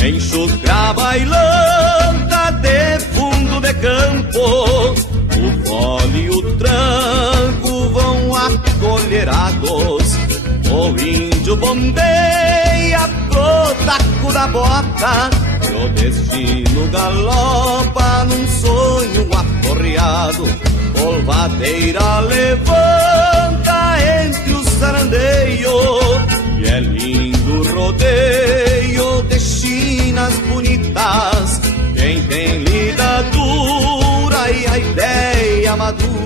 Enxucra bailanta de fundo de campo, o fole e o tranco vão acolherados. O índio bombeia pro taco da bota, e o destino galopa num sonho aporreado. Polvadeira levanta entre os zarandeios, e é lindo rodeio de chinas bonitas. Quem tem lida dura e a ideia madura